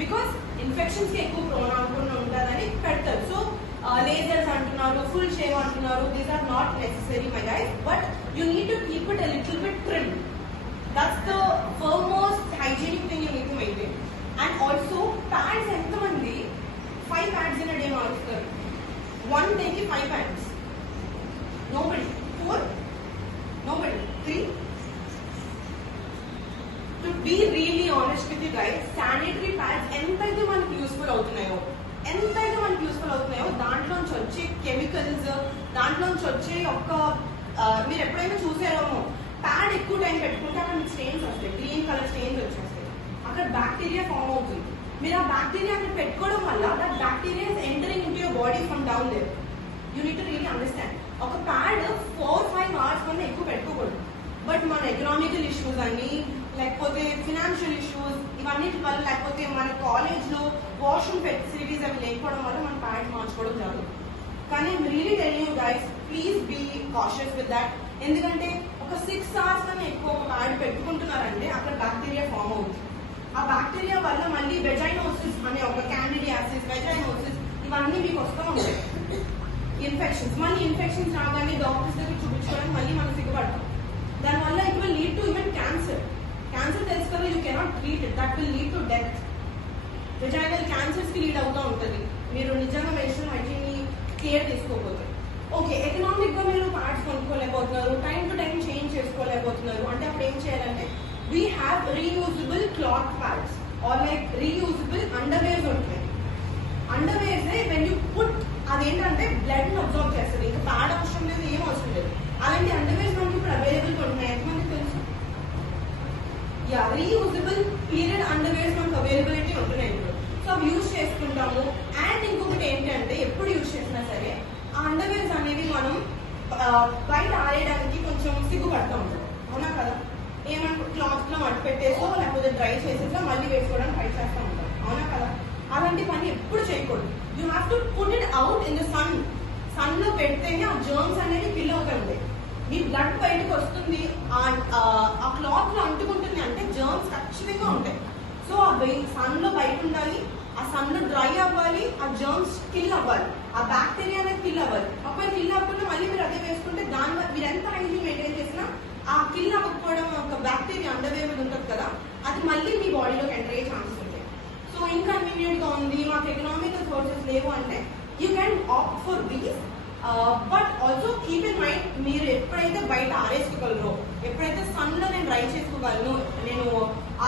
Because infections కి ఎక్కువ prone అవ్వకుండా ఉంటుందని పెడతారు. సో లేజర్స్ అంటున్నారు, ఫుల్ షేవ్ అంటున్నారు. These are not necessary my guys, but you need to keep it a little bit trim. That's the foremost hygienic thing you need to maintain. And also pads ఎంతమంది 5 pads in a day మారుస్తారు? 1 day ki 5 pads. Nobody. 4. Nobody. 3. To be really honest with you guys, sanitary pads ఎంతైతే మనకి useful అవుతున్నాయో దాంట్లోంచి వచ్చే chemicals, దాంట్లోంచి వచ్చే మీరు ఎప్పుడైనా చూసారేమో, ప్యాడ్ ఎక్కువ టైం పెట్టుకుంటే అక్కడ మీకు స్టెయిన్స్ వస్తాయి, గ్రీన్ కలర్ స్టెయిన్స్ వచ్చేస్తాయి. అక్కడ బ్యాక్టీరియా ఫామ్ అవుతుంది. మీరు ఆ బ్యాక్టీరియా అక్కడ పెట్టుకోవడం వల్ల that bacteria is entering into your body from down there. You need to really understand. ఒక ప్యాడ్ 4-5 hours కన్నా ఎక్కువ పెట్టుకోకూడదు. బట్ మన ఎకనామికల్ ఇష్యూస్ అని, లేకపోతే ఫినాన్షియల్ ఇష్యూస్, ఇవన్నిటి వల్ల, లేకపోతే మన కాలేజ్లో వాష్రూమ్ ఫెసిలిటీస్ అవి లేకపోవడం వల్ల మన ప్యాడ్ మార్చుకోవడం జరుగుతుంది. కానీ really tell you guys, please be cautious with that. ఎందుకంటే ఒక 6 hours కన్నా ఎక్కువ ఒక ప్యాడ్ పెట్టుకుంటున్నారంటే అక్కడ బ్యాక్టీరియా ఫామ్ అవుతుంది. ఆ బ్యాక్టీరియా వల్ల మళ్ళీ వెజైనోసిస్ అనే ఒక క్యాండిడియాసిస్, వెజైనోసిస్ ఇవన్నీ మీకు వస్తూ ఉంటాయి. ఇన్ఫెక్షన్స్, మళ్ళీ ఇన్ఫెక్షన్స్ రాగానే డాక్టర్స్ దగ్గర చూపించుకోవడానికి మళ్ళీ మనం సిగ్గుపడతాం. దానివల్ల it will lead to even cancer. Cancer తెలుసు కదా, you cannot treat it, that will lead to death. Vaginal cancers కి లీడ్ అవుతూ ఉంటుంది మీరు నిజంగా మెన్స్ట్రువల్ హైజీన్ ని కేర్ తీసుకోకపోతే. ఓకే, ఎకనామిక్ గా మీరు ప్యాడ్స్ కొనుక్కోలేకపోతున్నారు, టైం టు టైం చేంజ్ చేసుకోలేకపోతున్నారు అంటే అప్పుడు ఏం చేయాలంటే, we have reusable cloth pads or like reusable underwears ఉంటాయి. అండర్వేర్స్ when you put అదేంటంటే బ్లడ్ ని అబ్జార్బ్ చేస్తుంది, ఇంకా ప్యాడ్ అవసరం లేదు, ఏం అవసరం లేదు. అలాంటి అండర్వేర్స్ మనకి ఇప్పుడు అవైలబుల్ ఉంటున్నాయి. ఎంతమందికి తెలుసు? రీయూజబుల్ పీరియడ్ అండర్వేర్స్ మనకు అవైలబిలిటీ ఉంటున్నాయి ఇప్పుడు. సో అవి యూజ్ చేసుకుంటాము. అండ్ ఇంకొకటి ఏంటంటే, ఎప్పుడు యూజ్ చేసినా సరే ఆ అండర్వేర్స్ అనేవి మనం బయట ఆరేయడానికి కొంచెం సిగ్గుపడతా ఉంటాం, అవునా కదా? ఏమన్నా క్లాత్ లో మట్టి పెట్టేసో లేకపోతే డ్రై చేసేసో మళ్ళీ వేసుకోవడానికి ట్రై చేస్తూ ఉంటాం, అవునా కదా? అలాంటి పని ఎప్పుడు చేయకూడదు. You have to put it out in the sun. Sun లో పెడితేనే ఆ జర్మ్స్ అనేది ఫిల్ అవుతాయి. మీ బ్లడ్ బయటకు వస్తుంది, ఆ క్లాత్ లో అంటుకుంటుంది అంటే జర్మ్స్ ఖచ్చితంగా ఉంటాయి. సో ఆ సన్ లో బయట ఉండాలి, ఆ సన్ లో డ్రై అవ్వాలి, ఆ జర్మ్స్ కిల్ అవ్వాలి, ఆ బ్యాక్టీరియా అనేది కిల్ అవ్వాలి. ఒకవేళ కిల్ అవ్వకుండా మళ్ళీ మీరు అదే వేసుకుంటే దానివల్ల మీరు ఎంత హైజీన్ మెయింటైన్ చేసినా ఆ కిల్ అవ్వకపోవడం ఒక బ్యాక్టీరియా అండర్వేర్ మీద ఉంటుంది కదా, అది మళ్ళీ మీ బాడీలోకి ఎంటర్ అయ్యే ఛాన్సెస్ ఉంటాయి. సో ఇన్కన్వీనియంట్ గా ఉంది, మాకు ఎకనామికల్ సోర్సెస్ లేవు అంటే you can opt for these. But also keep in mind, మీరు ఎప్పుడైతే బయట ఆరేసుకోగలరో, ఎప్పుడైతే సన్ లో నేను డ్రై చేసుకోగలను, నేను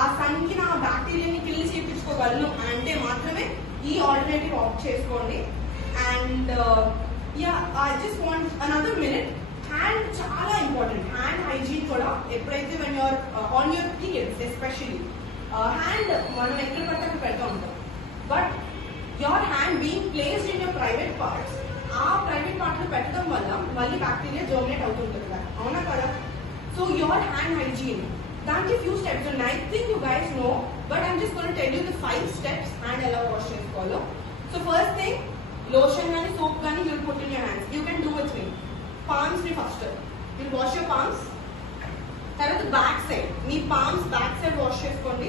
ఆ సన్ కి నా బ్యాక్టీరియాని కిల్ చేయించుకోగలను అంటే మాత్రమే ఈ ఆల్టర్నేటివ్ ఆప్ట్ చేసుకోండి. And I just want another minute. Hand చాలా ఇంపార్టెంట్. హ్యాండ్ హైజీన్ కూడా ఎప్పుడైతే when you're on your periods especially, hand మనం ఎక్కడ పడితే అక్కడ పెడతా ఉంటాం. But your hand being placed in your private parts, ఆ ప్రైవేట్ పార్ట్ లో పెట్టడం వల్ల మళ్ళీ బ్యాక్టీరియా జర్మినేట్ అవుతుంటుంది కదా, అవునా కదా? సో యువర్ హ్యాండ్ హైజీన్, దానికి ఫ్యూ స్టెప్స్ ఉన్నాయి. I think you guys know, but I'm just gonna tell you the 5 steps hand ఎలా వాష్ చేసుకోవాలో. సో ఫస్ట్ థింగ్, లోషన్ కానీ సోప్ కానీ you put in your hands. You can do with me. Palms ని first you wash your palms. తర్వాత back side, మీ palms back side wash చేసుకోండి.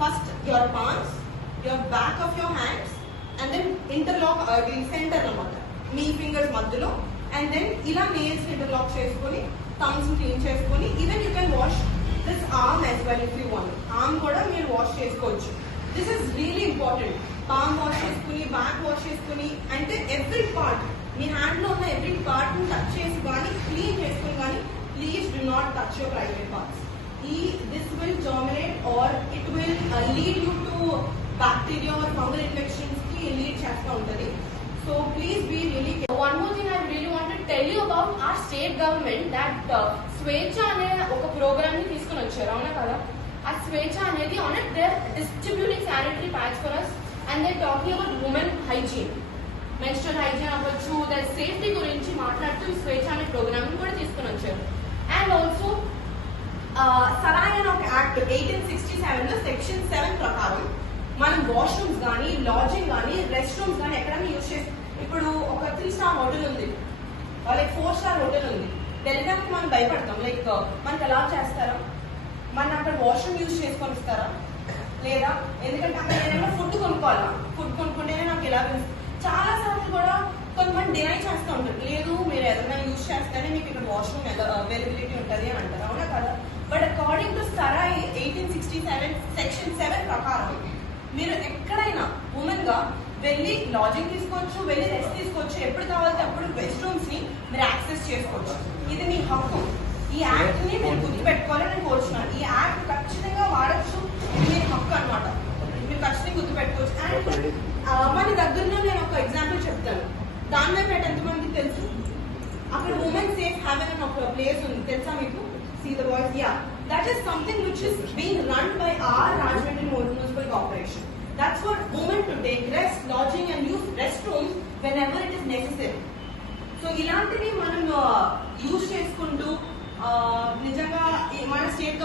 First your palms, your back of your hands, and then interlock center అన్నమాట మీ fingers మధ్యలో. And then ఇలా nails interlock చేసుకొని thumbs clean చేసుకొని, even you can wash this arm as well if you want. Arm కూడా మీరు wash చేసుకోవచ్చు. This is really important. Palm wash చేసుకుని, బ్యాక్ వాష్ చేసుకుని, అంటే ఎవ్రీ పార్ట్, మీ హ్యాండ్ లో ఉన్న ఎవ్రీ పార్ట్ ని టచ్ చేసి కానీ క్లీన్ చేసుకుని కానీ, please do not touch your private parts. This will germinate or it will lead you to bacteria or fungal infections ki lead chesta untadi. So please be really careful. One more thing I really want to tell you about our state government, that Swecha ane oka program ni teeskoni vacharu, avuna kada? Aa Swecha anedi on it, they are distributing sanitary pads for us and they are talking about women hygiene, menstrual hygiene avvachu, their safety gurinchi maatladutu ee Swecha ane program ni kuda teeskoni vacharu. And also Sarais act 1867 లో section 7 ప్రకారం మనం washrooms కానీ, lodging కానీ, rest rooms కానీ ఎక్కడైనా use చేసి, ఇప్పుడు ఒక 3 star హోటల్ ఉంది, లైక్ 4 star హోటల్ ఉంది, వెళ్ళడానికి మనం భయపడతాం. లైక్ మనకి అలా చేస్తారా? మన అక్కడ వాష్రూమ్ యూజ్ చేసుకొని ఇస్తారా? లేదా ఎందుకంటే అక్కడ ఏదైనా ఫుడ్ కొనుక్కోవాలా, ఫుడ్ కొనుక్కుంటేనే నాకు ఎలా తెలుస్తుంది. చాలా సార్లు కూడా కొంతమంది డినై చేస్తూ ఉంటారు, లేదు మీరు ఏదైనా యూజ్ చేస్తేనే మీకు ఇక్కడ వాష్రూమ్ అవైలబిలిటీ ఉంటుంది అని అంటారు, అవునా కదా? బట్ అకార్డింగ్ టు సరా 1867 సెక్షన్ 7 ప్రకారం మీరు ఎక్కడైనా ఉమెన్ గా వెళ్ళి లాజింగ్ తీసుకోవచ్చు, వెళ్ళి రెస్ట్ తీసుకోవచ్చు, ఎప్పుడు కావాలంటే అప్పుడు రెస్ట్ రూమ్స్ ని మీరు యాక్సెస్ చేసుకోవచ్చు. ఇది మీ హక్కు. ఈ యాక్ట్ ని మీరు గుర్తుపెట్టుకోవాలని నేను కోరుచున్నాను. ఈ యాక్ట్ ఖచ్చితంగా వాడచ్చు, ఇది మీ హక్కు అనమాట, మీరు ఖచ్చితంగా గుర్తుపెట్టుకోవచ్చు. అండ్ మన దగ్గరలో నేను ఒక ఎగ్జాంపుల్ చెప్తాను. దానిపేట ఎంతమందికి తెలుసు? అక్కడ ఉమెన్ సేఫ్ హ్యావెన్ అని ఒక ప్లేస్ ఉంది, తెలుసా మీకు? See the boys, yeah. That is something which is being run by our Rajahmundry Municipal Corporation. That's for women to take rest, lodging and use restrooms whenever it is necessary. So ఇలాంటివి మనం use చేసుకుంటూ నిజంగా మన state